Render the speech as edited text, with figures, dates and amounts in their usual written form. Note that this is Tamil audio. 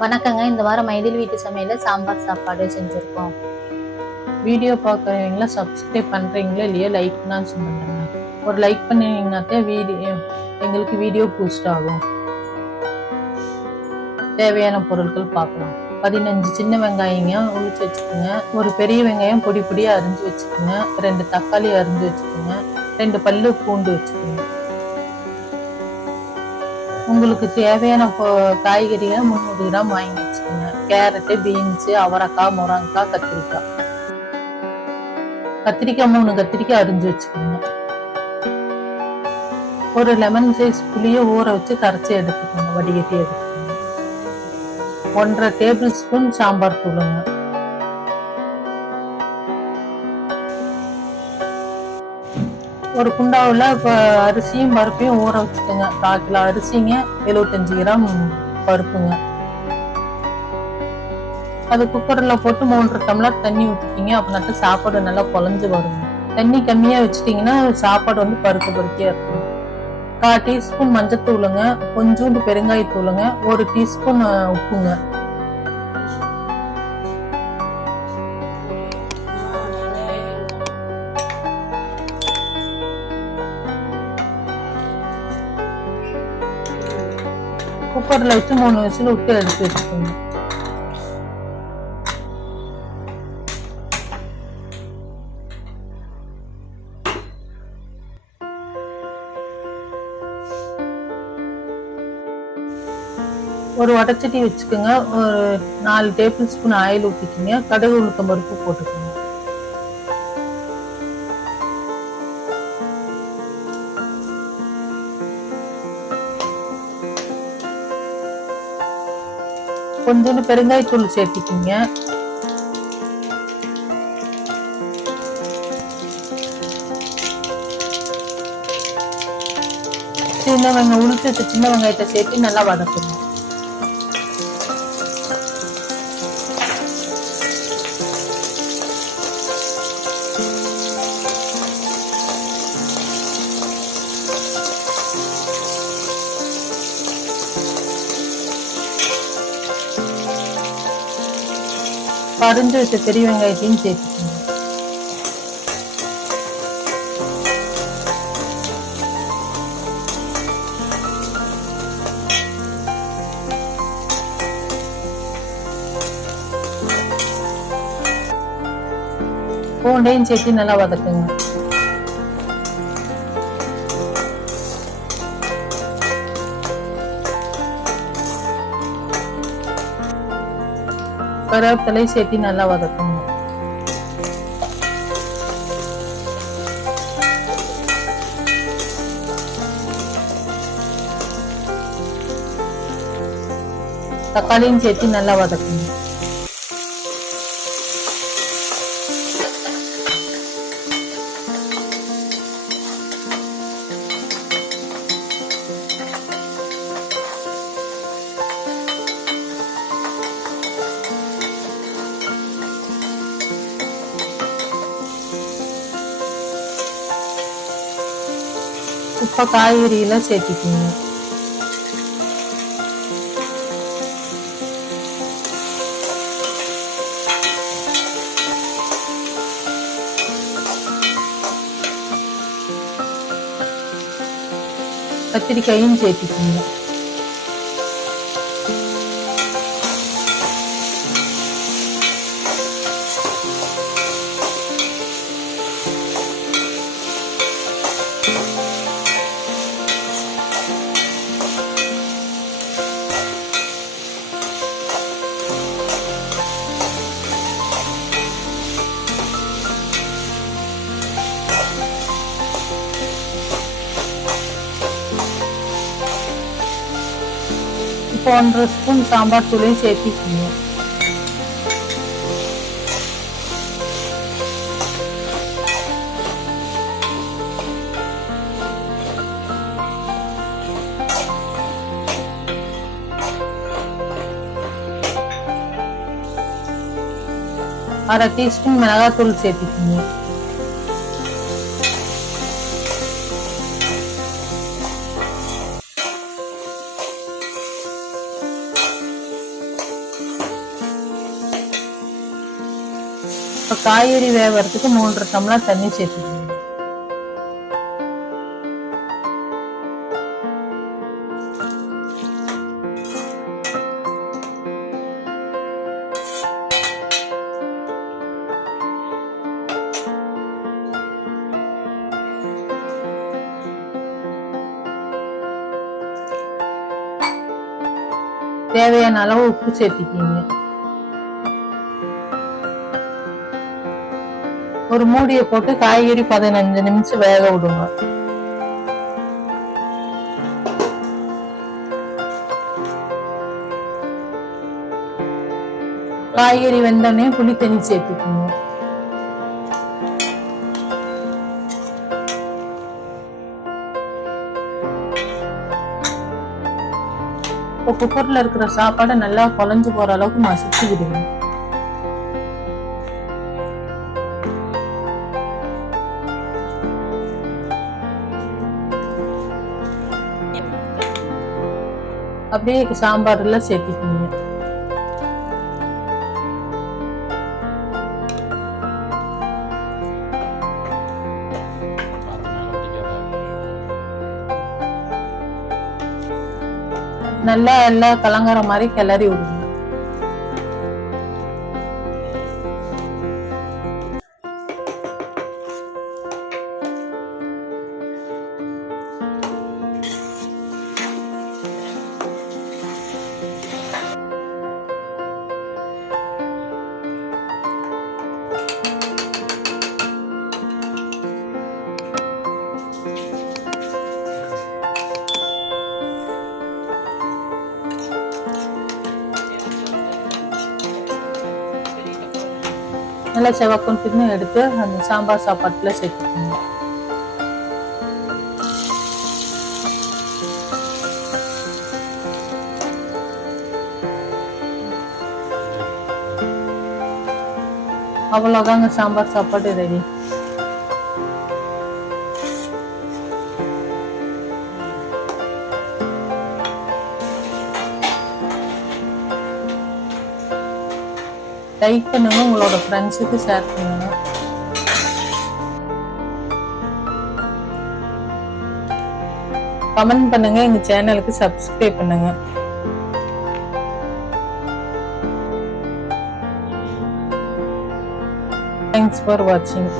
வணக்கங்க. இந்த வாரம் மைதிலி வீட்டு சமையல்ல சாம்பார் சாப்பாடு செஞ்சிருக்கோம். வீடியோ பார்க்குறவங்கள சப்ஸ்கிரைப் பண்றீங்களோ இல்லையோ லைக்னா சொல்லுங்க. ஒரு லைக் பண்ணீங்கன்னாத்தே எங்களுக்கு வீடியோ பூஸ்ட் ஆகும். தேவையான பொருட்கள் பார்க்கலாம். 15 சின்ன வெங்காயங்க உளிச்சு வச்சுக்கோங்க. ஒரு பெரிய வெங்காயம் பொடி பொடியா அரிஞ்சு வச்சுக்கோங்க. 2 தக்காளி அரிஞ்சு வச்சுக்கோங்க. 2 பல்லு பூண்டு வச்சுக்கோங்க. உங்களுக்கு தேவையான காய்கறிகள் 300 கிராம் வாங்கி வச்சுக்கோங்க. கேரட்டு, பீன்ஸு, அவரைக்காய், முருங்கைக்காய், கத்திரிக்காய் 3 கத்திரிக்காய் அரிஞ்சு வச்சுக்கோங்க. ஒரு லெமன் சைஸ் புளியை ஊற வச்சு கரைச்சி எடுத்துக்கோங்க, வடிகட்டி எடுத்துக்கோங்க. 1.5 டேபிள் ஸ்பூன் சாம்பார் தூளுங்க. ஒரு குண்டாவில் அரிசியும் பருப்பையும் ஊற வச்சுக்கோங்க. 1/4 கிலோ அரிசிங்க, 75 கிராம் பருப்புங்க. அது குக்கர்ல போட்டு 3 டம்ளர் தண்ணி ஊற்றிக்கிங்க. அப்படின்னாக்க சாப்பாடு நல்லா குழஞ்சு வருங்க. தண்ணி கம்மியா வச்சுட்டீங்கன்னா சாப்பாடு பருப்பு பருத்தியா இருக்கும். 1/4 டீஸ்பூன் மஞ்சத்தூளுங்க, கொஞ்சோண்டு பெருங்காயத்தூளுங்க, 1 டீஸ்பூன் உப்புங்க. குக்கர்ல வச்சு 3 விசில் விட்டு எடுத்து வச்சுக்கோங்க. ஒரு வடைச்சட்டி வச்சுக்கோங்க. ஒரு 4 டேபிள் ஸ்பூன் ஆயில் ஊற்றிக்கிங்க. கடுகு உளுத்தம் பருப்பு போட்டுக்கோங்க. கொஞ்சோண்டு பெருங்காயத்தூள் சேர்த்திக்கிங்க. சின்ன வெங்காயம் உளிச்சு வச்ச சின்ன வெங்காயத்தை சேர்த்து நல்லா வதக்குங்க. அரிஞ்சு வச்ச பெரிய வெங்காயத்தையும் சேர்த்துக்கோங்க. பூண்டையும் சேர்த்து நல்லா வதக்குங்க. கருவேப்பிலை சேர்த்து நல்லா வதக்குங்க. தக்காளியும் சேர்த்து நல்லா வதக்குங்க. இப்ப காய்கறியெல்லாம் சேர்த்திக்கிங்க. கத்திரிக்காயும் சேர்த்திக்கிங்க. இப்போ 1.5 ஸ்பூன் சாம்பார் தூளையும் சேர்த்திக்கிங்க. அரை டீஸ்பூன் மிளகாத்தூள் சேர்த்திக்கிங்க. இப்போ காய்கறி வேவறதுக்கு 3 டம்ளர் தண்ணி சேர்த்துக்கணும். தேவையான அளவு உப்பு சேர்த்திக்கிங்க. ஒரு மூடியை போட்டு காய்கறி 15 நிமிஷம் வேக விடுங்க. காய்கறி வெந்தோடனே புளி தண்ணி சேர்த்துக்கோங்க. இப்போ குக்கர்ல இருக்கிற சாப்பாடை நல்லா குழஞ்சு போற அளவுக்கு மசிச்சு விடுங்க. அப்படியே சாம்பார்ல சேர்த்திக்கீங்க. நல்லா எல்லாம் கலங்குற மாதிரி கிளறி விடுங்க. நல்லா செவக்குன்னு எடுத்து அந்த சாம்பார் சாப்பாட்டுல சேர்த்துக்கோங்க. அவ்வளவுதாங்க, சாம்பார் சாப்பாடு ரெடி. லைக் பண்ணுங்க, உங்களோட ஃப்ரெண்ட்ஸுக்கு ஷேர் பண்ணுங்க. கமெண்ட் பண்ணுங்க, எங்க சேனலுக்கு சப்ஸ்கிரைப் பண்ணுங்க. தேங்க்ஸ் ஃபார் வாட்சிங்.